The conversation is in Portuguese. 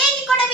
ಬೆಳೆಯುತ್ತದೆ ನಿಮಗೇಕೆ